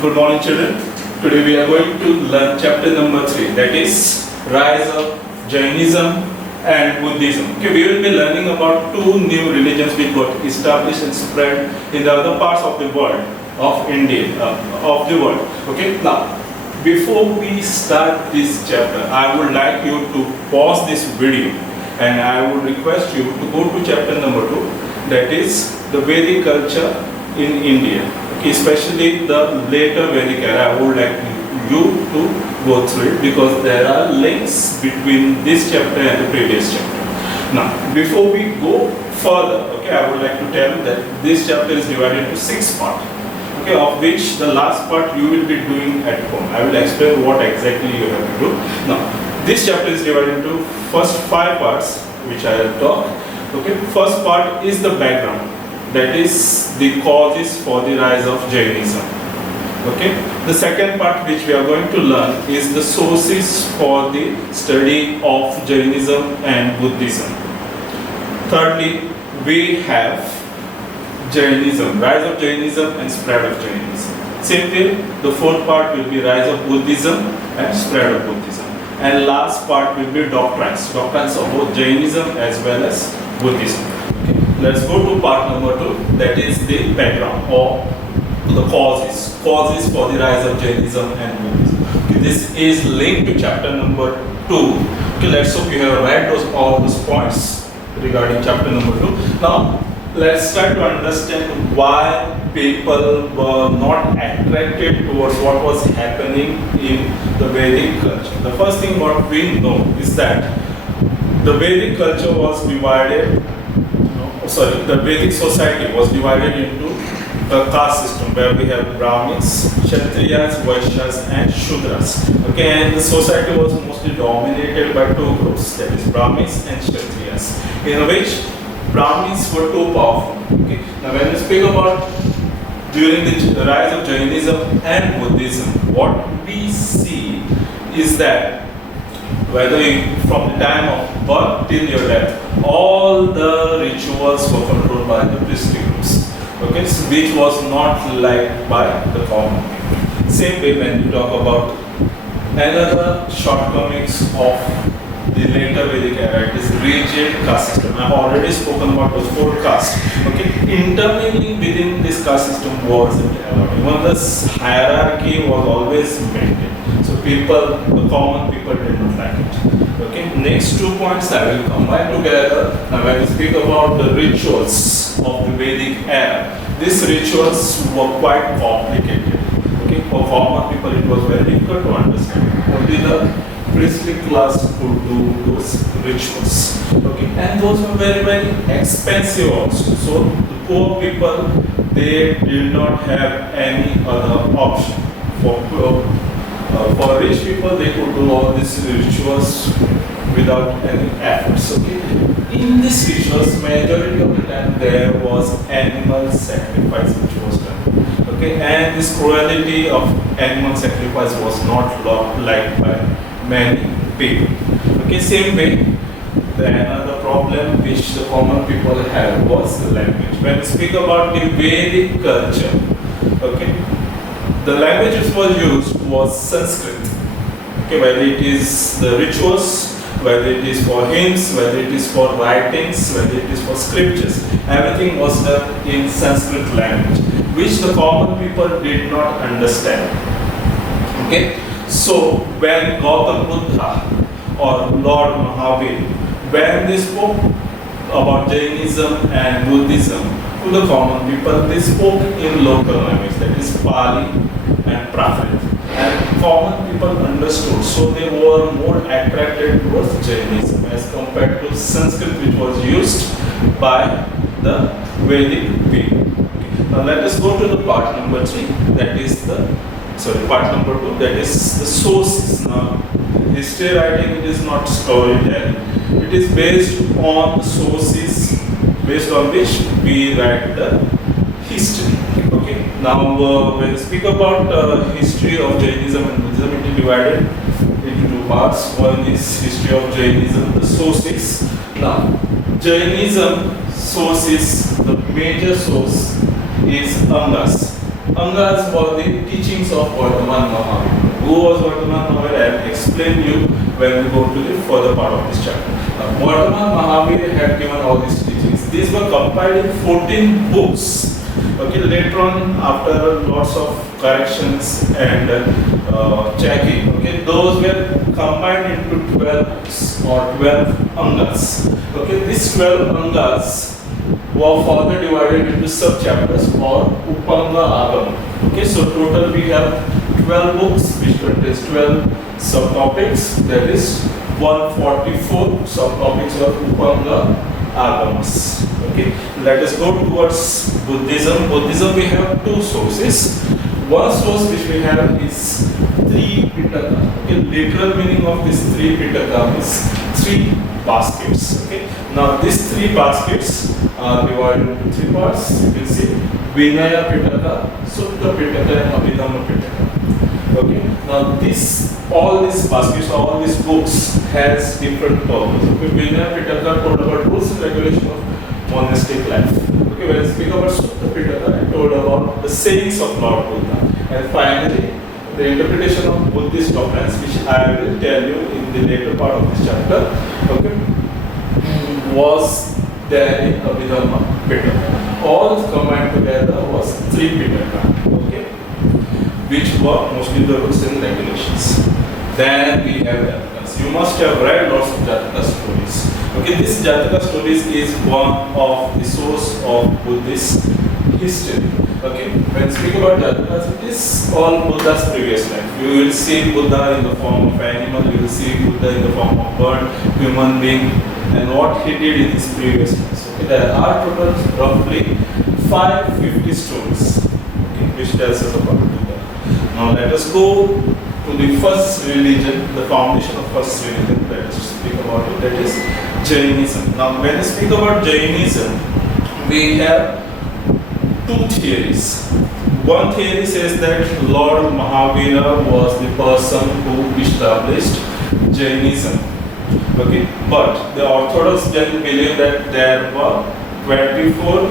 Good morning, children. Today we are going to learn chapter number 3, that is Rise of Jainism and Buddhism. Okay, we will be learning about two new religions which got established and spread in the other parts of the world, of India, of the world. Okay, now before we start this chapter, I would like you to pause this video and I would request you to go to chapter number 2, that is the Vedic culture in India. Okay, especially the later Vedic era. I would like you to go through it because there are links between this chapter and the previous chapter. Now, before we go further, okay, I would like to tell you that this chapter is divided into 6 parts. Okay, of which the last part you will be doing at home. I will explain what exactly you have to do. Now, this chapter is divided into first 5 parts, which I will talk. Okay, first part is the background. That is the causes for the rise of Jainism. Okay. The second part which we are going to learn is the sources for the study of Jainism and Buddhism. Thirdly, we have Jainism, rise of Jainism and spread of Jainism. Simply, the fourth part will be rise of Buddhism and spread of Buddhism. And last part will be doctrines of both Jainism as well as Buddhism. Let's go to part number 2, that is the background or the causes for the rise of Jainism and Buddhism. Okay, this is linked to chapter number 2. Okay, let's hope you have read all those points regarding chapter number 2. Now, let's try to understand why people were not attracted towards what was happening in the Vedic culture. The first thing what we know is that the Vedic culture was divided. The Vedic society was divided into a caste system where we have Brahmins, Kshatriyas, Vaishyas and Shudras. Okay, and the society was mostly dominated by 2 groups, that is Brahmins and Kshatriyas, in which Brahmins were too powerful. Okay, now when we speak about during the rise of Jainism and Buddhism, what we see is that whether from the time of birth till your death, all the rituals were controlled by the priestly groups, okay, so which was not liked by the common people. Same way when you talk about another shortcomings of the later Vedic era, it is rigid caste system. I have already spoken about those 4 castes. Okay, internally within this caste system wasn't allowed. Even this hierarchy was always maintained. So people, the common people did not like it. Okay, next 2 points I will combine together. Now when we speak about the rituals of the Vedic era, these rituals were quite complicated. Okay, for common people it was very difficult to understand. Only the priestly class could do those rituals. Okay, and those were very, very expensive also. So the poor people, they did not have any other option. For rich people, they could do all these rituals without any efforts. Okay, in these rituals, majority of the time there was animal sacrifice which was done. Okay, and this cruelty of animal sacrifice was not liked by many people. Okay, same way, another problem which the common people had was the language. When we speak about the Vedic culture, okay, the language which was used was Sanskrit. Okay, whether it is the rituals, whether it is for hymns, whether it is for writings, whether it is for scriptures, everything was done in Sanskrit language, which the common people did not understand. Okay, so when Gautam Buddha or Lord Mahavir, when they spoke about Jainism and Buddhism to the common people, they spoke in local language, that is Pali and Prakrit. And common people understood, so they were more attracted towards Jainism as compared to Sanskrit, which was used by the Vedic people. Okay. Now let us go to the part number 3, that is part number 2, that is the sources. Now, history writing, it is not storytelling. It is based on the sources based on which we write the history. Okay. Now, when we speak about history of Jainism and Buddhism, it is divided into 2 parts. One is history of Jainism, the sources. Now, Jainism sources, the major source is Angas. Angas were the teachings of Vardhaman Mahavir. Who was Vardhaman Mahavir? I will explain you when we go to the further part of this chapter. Vardhaman Mahavir had given all these teachings. These were compiled in 14 books. Okay, later on, after lots of corrections and checking, okay, those were combined into 12 books or 12 angas. Okay, these 12 angas were further divided into sub-chapters or Upanga Agama. Okay, so total we have 12 books which contains 12 subtopics, that is 144 subtopics of Upanga Agamas. Okay, let us go towards Buddhism. Buddhism we have two sources. One source which we have is Tripitaka. Okay, literal meaning of this Tripitaka is three baskets. Okay, now these three baskets are divided into three parts. You can see Vinaya Pitaka, Sutta Pitaka, and Abhidhamma Pitaka. Okay, now all these baskets, all these books has different purpose. Okay, Vinaya Pitaka told about rules and regulation of monastic life. Okay, when I speak about Sutta Pitaka, I told about the sayings of Lord Buddha. And finally, the interpretation of Buddhist doctrines, which I will tell you in the later part of this chapter, okay, was there in Abhidhamma Pitaka. All combined together was Tripitaka, okay, which were mostly the rules and regulations. Then we have Jatakas. You must have read lots of Jataka stories. Okay, this Jataka stories is one of the source of Buddhist history. Okay, when we speak about Jatakas, it is all Buddha's previous life. You will see Buddha in the form of animal, you will see Buddha in the form of bird, human being, and what he did in his previous lives. Okay, there are total roughly 550 stories, okay, which tells us about Buddha. Now let us go to the first religion, the foundation of first religion. Let us speak about it. That is Jainism. Now, when we speak about Jainism, we have two theories. One theory says that Lord Mahavira was the person who established Jainism. Okay, but the Orthodox Jain believe that there were 24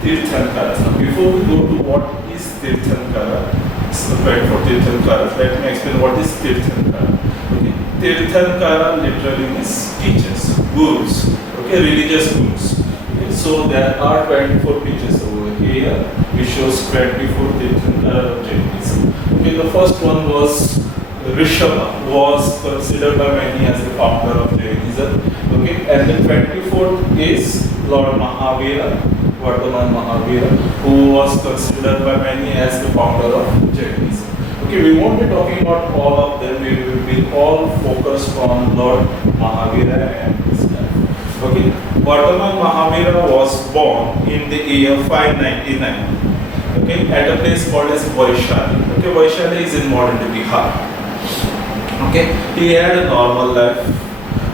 Tirthankaras. Now, before we go to what is Tirthankara, so 24 Tirthankaras, let me explain what is Tirthankara. Okay, Tirthankara literally means teachers, gurus, okay, religious gurus. Okay, so there are 24 teachers over here, which shows 24 Tirthankara of Jainism. Okay, the first one was Rishabha, was considered by many as the founder of Jainism. Okay, and the 24th is Lord Mahavira, Vardhaman Mahavira, who was considered by many as the founder of Jainism. Okay, we won't be talking about all of them, we will be all focused on Lord Mahavira and his life. Okay, Vardhaman Mahavira was born in the year 599, okay, at a place called as Vaishali. Okay, Vaishali is in modern day Bihar. Okay, he had a normal life.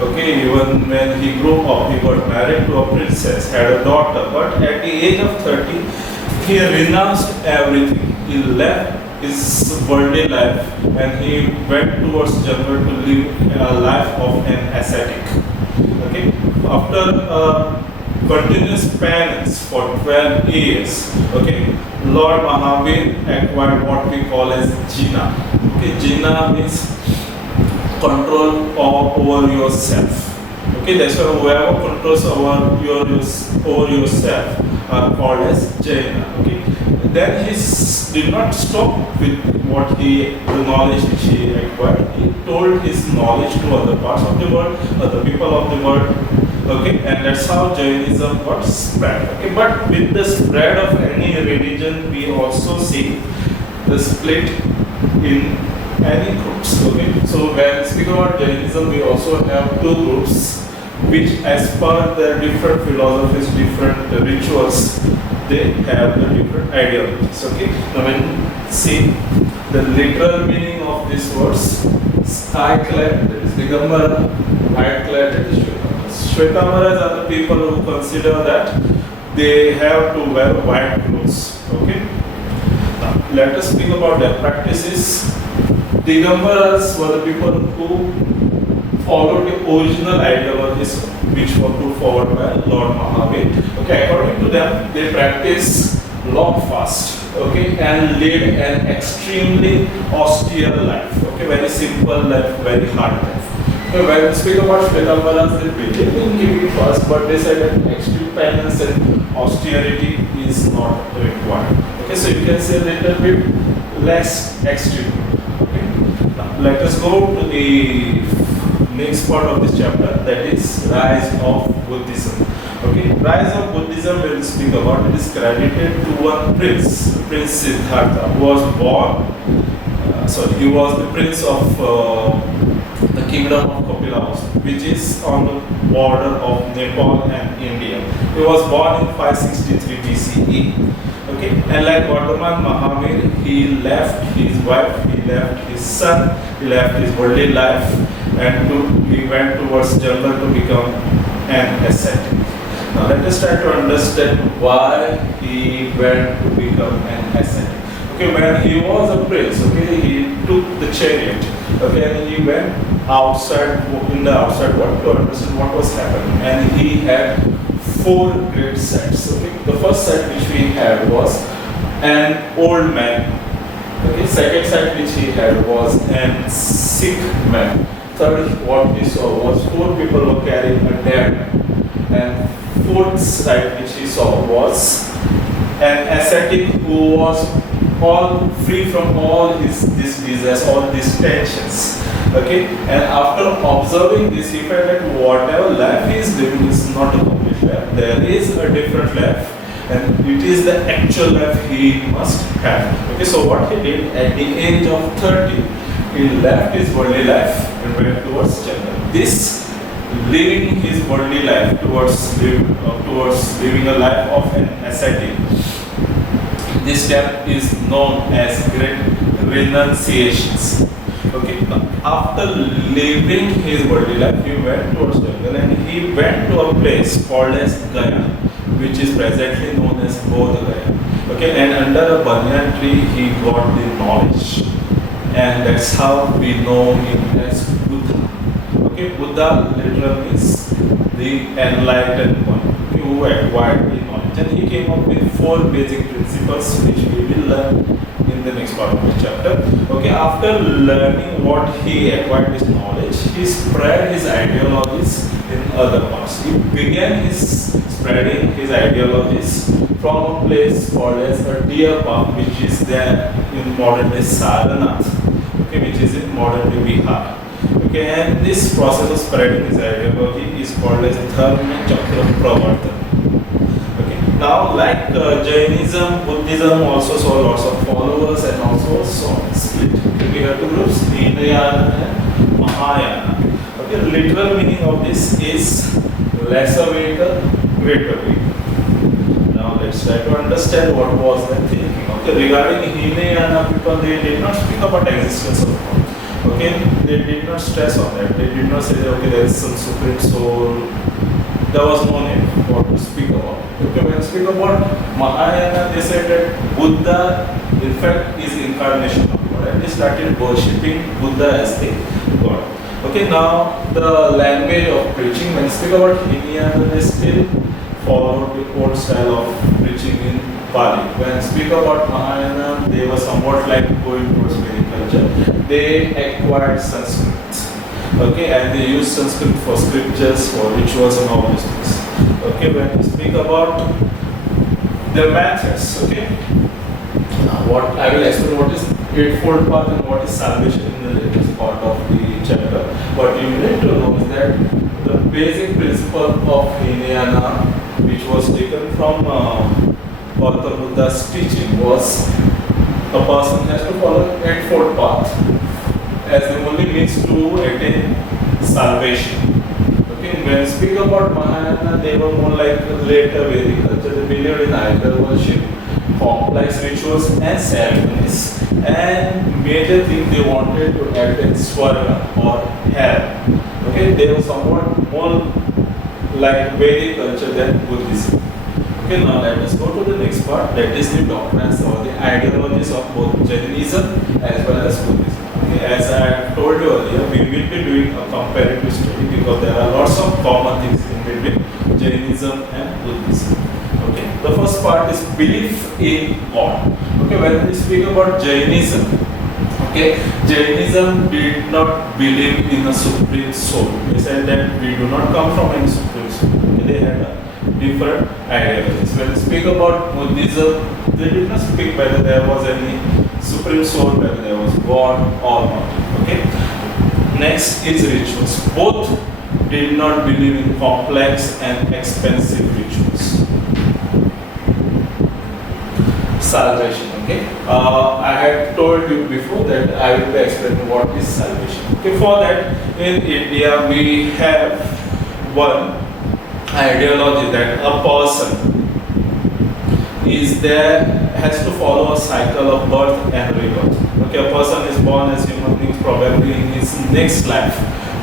Okay, even when he grew up, he got married to a princess, had a daughter, but at the age of 30, he renounced everything. He left his worldly life and he went towards jungle to live a life of an ascetic. Okay, after continuous penance for 12 years, okay, Lord Mahavir acquired what we call as Jina. Okay, Jina means control over yourself. Okay, that's why whoever controls over yourself are called as Jaina. Okay, then he did not stop with the knowledge which he acquired. He told his knowledge to other parts of the world, other people of the world. Okay, and that's how Jainism got spread. Okay, but with the spread of any religion, we also see the split in any groups. Okay, so when we speak about Jainism, we also have two groups which, as per their different philosophies, different rituals, they have the different ideologies. Okay, now when you see the literal meaning of this words, sky clad, that is Digambara, white clad, that is Shvetamaras. Shvetamaras are the people who consider that they have to wear white clothes. Okay, now let us speak about their practices. Digambaras were the people who followed the original ideologies which were put forward by Lord Mahavir. Okay, according to them, they practice long fast, okay, and led an extremely austere life, okay, very simple life, very hard life. Okay, when we speak about Shvetambara's, they believe in giving fast, but they said that extreme penance and austerity is not required. Okay, so you can say a little bit less extreme. Okay, now let us go to the next part of this chapter, that is rise of Buddhism. Okay, rise of Buddhism when we speak about it is credited to one prince, Prince Siddhartha, who was born. He was the prince of the kingdom of Kapilavastu, which is on the border of Nepal and India. He was born in 563 BCE. Okay, and like Vardhaman Mahavir, he left his wife, he left his son, he left his worldly life, and he went towards jungle to become an ascetic. Now let us try to understand why he went to become an ascetic. Okay, when he was a prince, okay, he took the chariot, okay, and he went outside, in the outside world to understand what was happening. And he had four great sights. Okay, the first sight which we had was an old man. Okay, second sight which he had was an sick man. Third, what he saw was four people were carrying a dead man. And fourth sight which he saw was an ascetic who was all free from all his diseases, all these tensions. Okay, and after observing this, he felt that whatever life he is living is not a complete life. There is a different life, and it is the actual life he must have. Okay, so what he did at the age of 30, he left his worldly life and went towards Jannah. This living his worldly life towards living a life of an ascetic, this step is known as great renunciations. Okay, now after living his worldly life, he went towards jungle and he went to a place called as Gaya, which is presently known as Bodh Gaya. Okay, and under a banyan tree he got the knowledge, and that's how we know him as Buddha. Okay, Buddha literally means the enlightened one, who acquired the knowledge, and he came up with four basic principles which we will learn in the next part of the chapter. Okay, after learning what he acquired this knowledge, he spread his ideologies in other parts. He began his spreading his ideologies from a place called as a deer park, which is there in modern day Sarnath, okay, which is in modern day Bihar. Okay, and this process of spreading his ideology is called as Dharma Chakra Pravartan. Okay, now like Jainism, Buddhism also saw lots of followers and also saw split. Okay, we have two groups, Hinayana and Mahayana. Okay, literal meaning of this is lesser vehicle, greater vehicle. Now let's try to understand what was the thinking. Okay, regarding Hinayana people, they did not speak about existence of God. Okay, they did not stress on that. They did not say, okay, there is some supreme soul. There was no name what to speak about. Okay, when we speak about Mahayana, they said that Buddha, in fact, is incarnation of God, and they started worshipping Buddha as the God. Okay, now the language of preaching, when we speak about Hinayana, they still follow the old style of preaching in Pali. When we speak about Mahayana, they were somewhat like going towards Vedic culture. They acquired Sanskrit. Okay, and they used Sanskrit for scriptures, for rituals, and all these things. Okay, when we speak about the methods, okay, now what I will explain what is Eightfold Path and what is salvation in the latest part of the chapter. What you need to know is that the basic principle of Hinayana, which was taken from Gautama Buddha's teaching, was a person has to follow Eightfold Path as the only means to attain salvation. Okay, when we speak about Mahayana, they were more like later Vedic culture. They believed in idol worship, complex rituals and ceremonies, and major thing they wanted to attain Swarga or hell. Okay, they were somewhat more like Vedic culture than Buddhism. Okay, now let us go to the next part, that is the doctrines or the ideologies of both Jainism as well as Buddhism. Okay, as I told you earlier, we will be doing a comparative study because there are lots of common things in between Jainism and Buddhism. Okay. The first part is belief in God. Okay, when we speak about Jainism, okay, Jainism did not believe in a supreme soul. They said that we do not come from any supreme soul. Okay, they had a different ideologies. When we speak about Buddhism, they did not speak whether there was any supreme soul, whether there was God or not. Okay. Next is rituals. Both did not believe in complex and expensive rituals. Salvation. Okay. I had told you before that I will be explaining what is salvation. Okay. For that, in India we have one ideology that a person is there, has to follow a cycle of birth and rebirth. Okay, a person is born as human being, probably in his next life.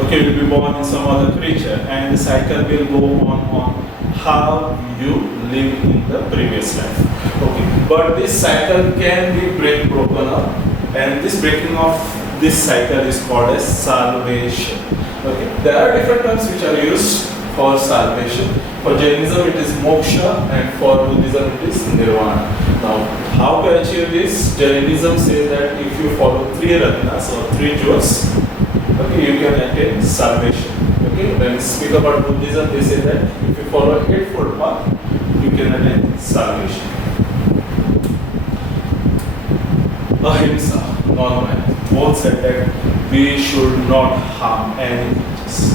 Okay, will be born in some other creature, and the cycle will go on how you live in the previous life. Okay, but this cycle can be broken up, and this breaking of this cycle is called as salvation. Okay, there are different terms which are used for salvation. For Jainism it is moksha, and for Buddhism it is nirvana. Now, how to achieve this? Jainism says that if you follow 3 ratnas or 3 jewels, okay, you can attain salvation. Okay, when we speak about Buddhism, they say that if you follow Eightfold Path, you can attain salvation. Ahimsa, non-violence. Both said that we should not harm any creatures.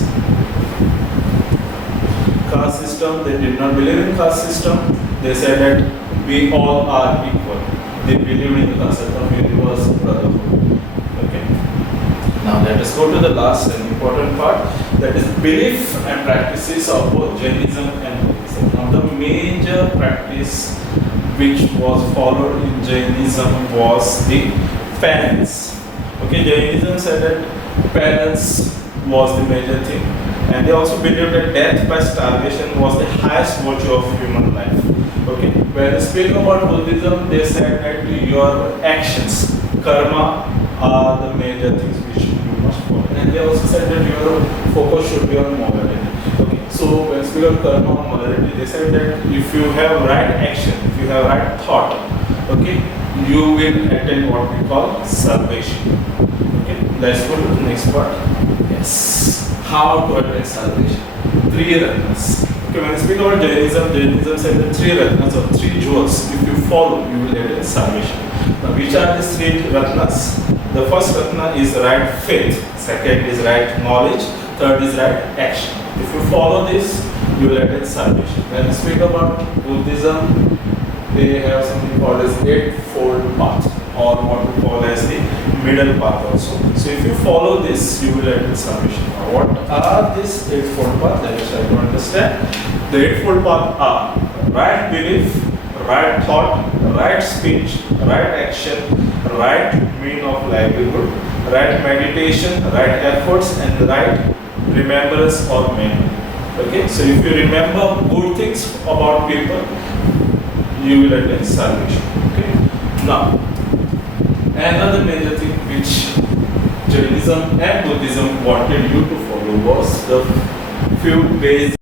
Caste system, they did not believe in caste system. They said that we all are equal. They believed in the concept of universal brotherhood. Okay. Now let us go to the last and important part, that is belief and practices of both Jainism and Buddhism. Now the major practice which was followed in Jainism was the penance. Okay, Jainism said that penance was the major thing. And they also believed that death by starvation was the highest virtue of human life. Okay. When they speak about Buddhism, they said that your actions, karma, are the major things which you must follow. And they also said that your focus should be on morality. Okay. So when they speak of karma or morality, they said that if you have right action, if you have right thought, okay, you will attain what we call salvation. Okay. Let's go to the next part. Yes. How to attain salvation? 3 ratnas. Okay, when I speak about Jainism, Jainism said the 3 ratnas or 3 jewels. If you follow, you will attain salvation. Now, which are these 3 ratnas? The first ratna is right faith. Second is right knowledge. Third is right action. If you follow this, you will attain salvation. When I speak about Buddhism, they have something called as Eightfold Path, or what we call as the middle path also. So if you follow this, you will attain salvation. Now, what are these Eightfold Paths? Let us try to understand. The Eightfold Path are right belief, right thought, right speech, right action, right mean of livelihood, right meditation, right efforts, and right remembrance or memory. Okay, so if you remember good things about people, you will attain salvation. Okay. Now, another major thing which Jainism and Buddhism wanted you to follow was the few basic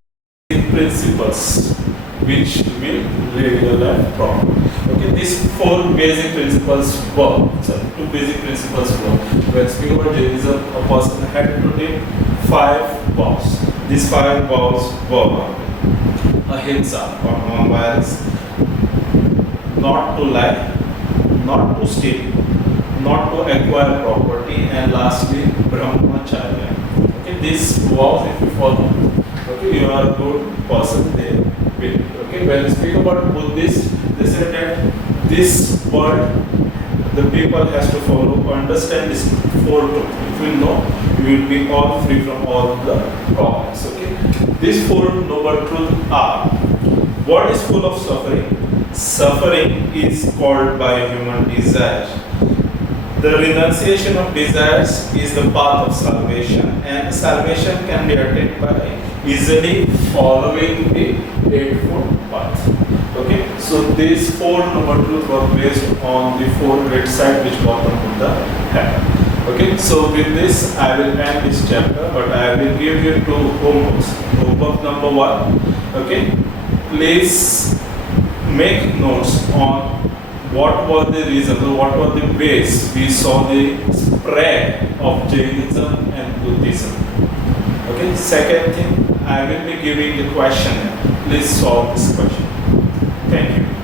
principles which will lead your life properly. Okay, these 4 basic principles were, 2 basic principles were, when speaking about Jainism, a person had to take 5 vows. These 5 vows were ahimsa, or non-violence, not to lie, not to steal, not to acquire property, and lastly, brahmacharya. Okay, these vows, if you follow, okay, you are a good person. They will. Okay, when we speak about Buddhists, they say that this world, the people has to follow, understand this 4 truths. If you know, you will be all free from all the problems. Okay, these 4 noble truths are: what is full of suffering? Suffering is called by human desire. The renunciation of desires is the path of salvation, and salvation can be attained by easily following the Eightfold Path. Okay, so these 4 noble truths were based on the 4 great sites which Gautam Buddha had. Okay, so with this I will end this chapter, but I will give you 2 homeworks. Homework number 1. Okay, please make notes on what were the reasons or what were the ways we saw the spread of Jainism and Buddhism. Okay, second thing, I will be giving the questionnaire. Please solve this question. Thank you.